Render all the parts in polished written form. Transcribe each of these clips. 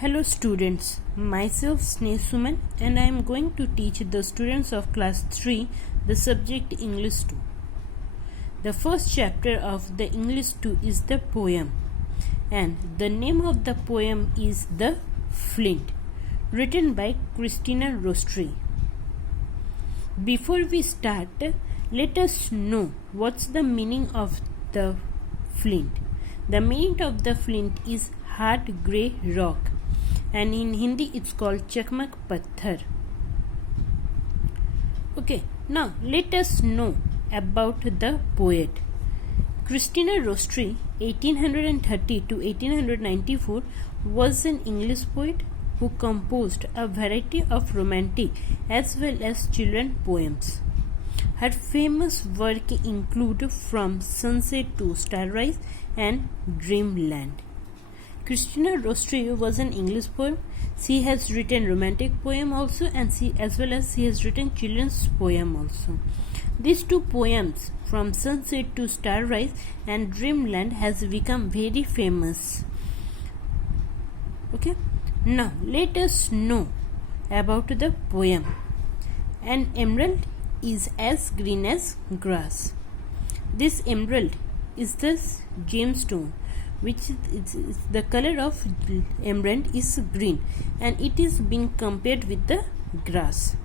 Hello students, myself Sneh Suman and I am going to teach the students of class 3 the subject English 2. The first chapter of the English 2 is the poem and the name of the poem is The Flint, written by Christina Rossetti. Before we start, let us know what's the meaning of the flint. The meaning of the flint is hard grey rock, and in Hindi it's called chakmak patthar. Okay, now let us know about the poet. Christina Rossetti, 1830 to 1894, was an English poet who composed a variety of romantic as well as children poems. Her famous work include From Sunset to Starrise and Dreamland. Christina Rossetti was an English poet. She has written romantic poem also, and she has written children's poem also. These two poems, From Sunset to Starrise and Dreamland, has become very famous. Okay, now let us know about the poem. An emerald is as green as grass. This emerald is the gemstone, which is the color of emerald is green, and it is being compared with the grass.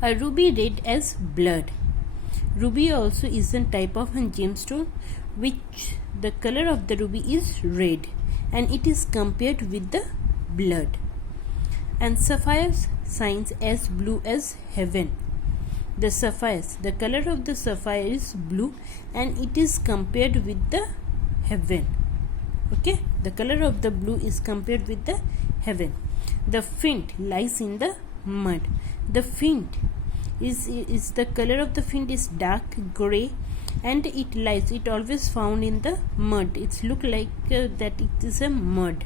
A ruby red as blood. Ruby also is a type of a gemstone, which the color of the ruby is red, and it is compared with the blood. And sapphire shines as blue as heaven. The sapphires, the color of the sapphire is blue, and it is compared with the heaven. Okay, the color of the blue is compared with the heaven. The flint lies in the mud. The flint is the color of the flint is dark gray, and it always found in the mud. It's look like that it is a mud.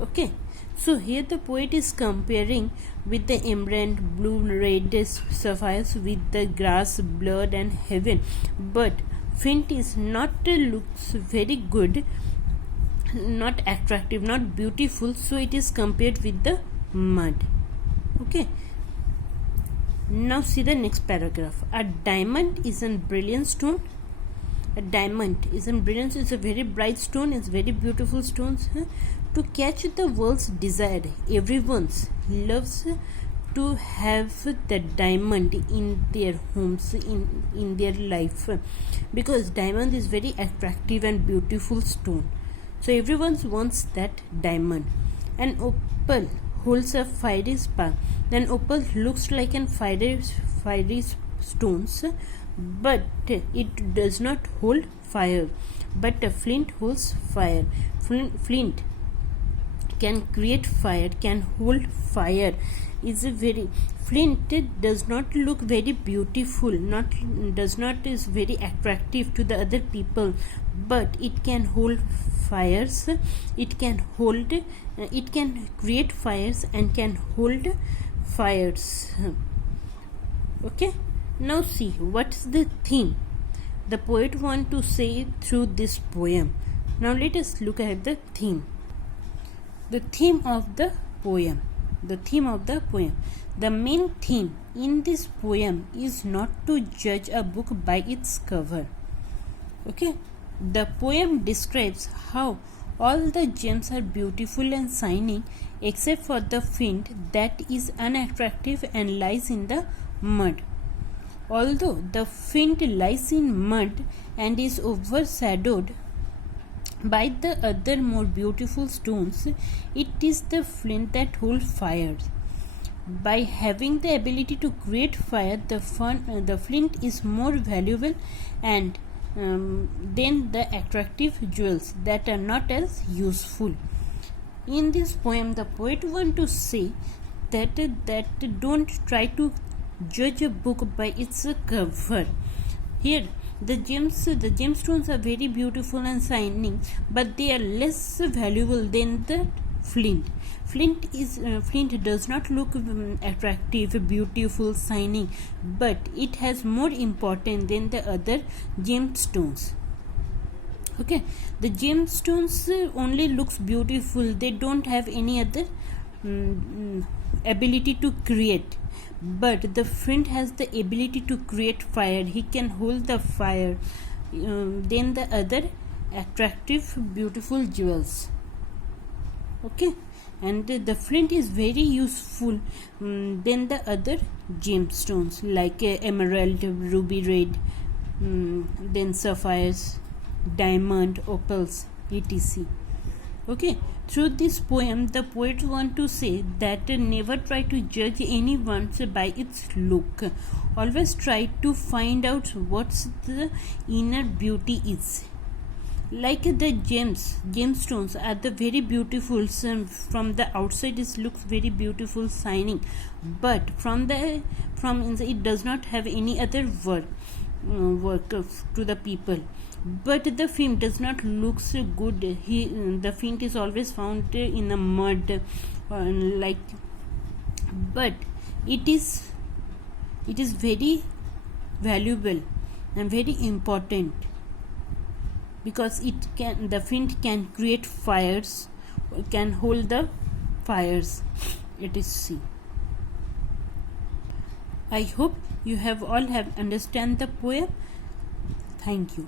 Okay, so here the poet is comparing with the emerald, blue, red sapphires with the grass, blood and heaven, but flint is not looks very good, not attractive, not beautiful, so it is compared with the mud. Okay, now see the next paragraph. A diamond is a brilliant stone. A diamond is a brilliant, it's a very bright stone, it's very beautiful stones. To catch the world's desire, everyone loves to have the diamond in their homes, in their life, because diamond is very attractive and beautiful stone, so everyone wants that diamond. An opal holds a fiery spark. Then opal looks like an fiery stones, but it does not hold fire, but a flint holds fire. Flint can create fire, can hold fire. Is a very flint does not look very beautiful, is very attractive to the other people, but it can hold fires, it can create fires and can hold fires. Okay, now see what's the theme the poet want to say through this poem. Now let us look at the theme. The theme of the poem. The main theme in this poem is not to judge a book by its cover. Okay, the poem describes how all the gems are beautiful and shining except for the flint that is unattractive and lies in the mud. Although the flint lies in mud and is overshadowed by the other more beautiful stones, it is the flint that holds fire. By having the ability to create fire, the flint is more valuable and than the attractive jewels that are not as useful. In this poem, the poet want to say that don't try to judge a book by its cover. Here the gemstones are very beautiful and shining, but they are less valuable than the flint. Flint does not look attractive, beautiful, shining, but it has more importance than the other gemstones. Okay, the gemstones only looks beautiful, they don't have any other ability to create, but the flint has the ability to create fire. He can hold the fire than the other attractive beautiful jewels. Okay, and the flint is very useful than the other gemstones like emerald, ruby red, then sapphires, diamond, opals, etc. Okay, through this poem the poet want to say that never try to judge anyone by its look. Always try to find out what's the inner beauty is. Like the gemstones are the very beautiful. From the outside it looks very beautiful, shining, but from inside it does not have any other work to the people. But the flint does not look so good. The flint is always found in the mud, but it is very valuable and very important, because the flint can create fires, can hold the fires. It is see. I hope you have all understand the poem. Thank you.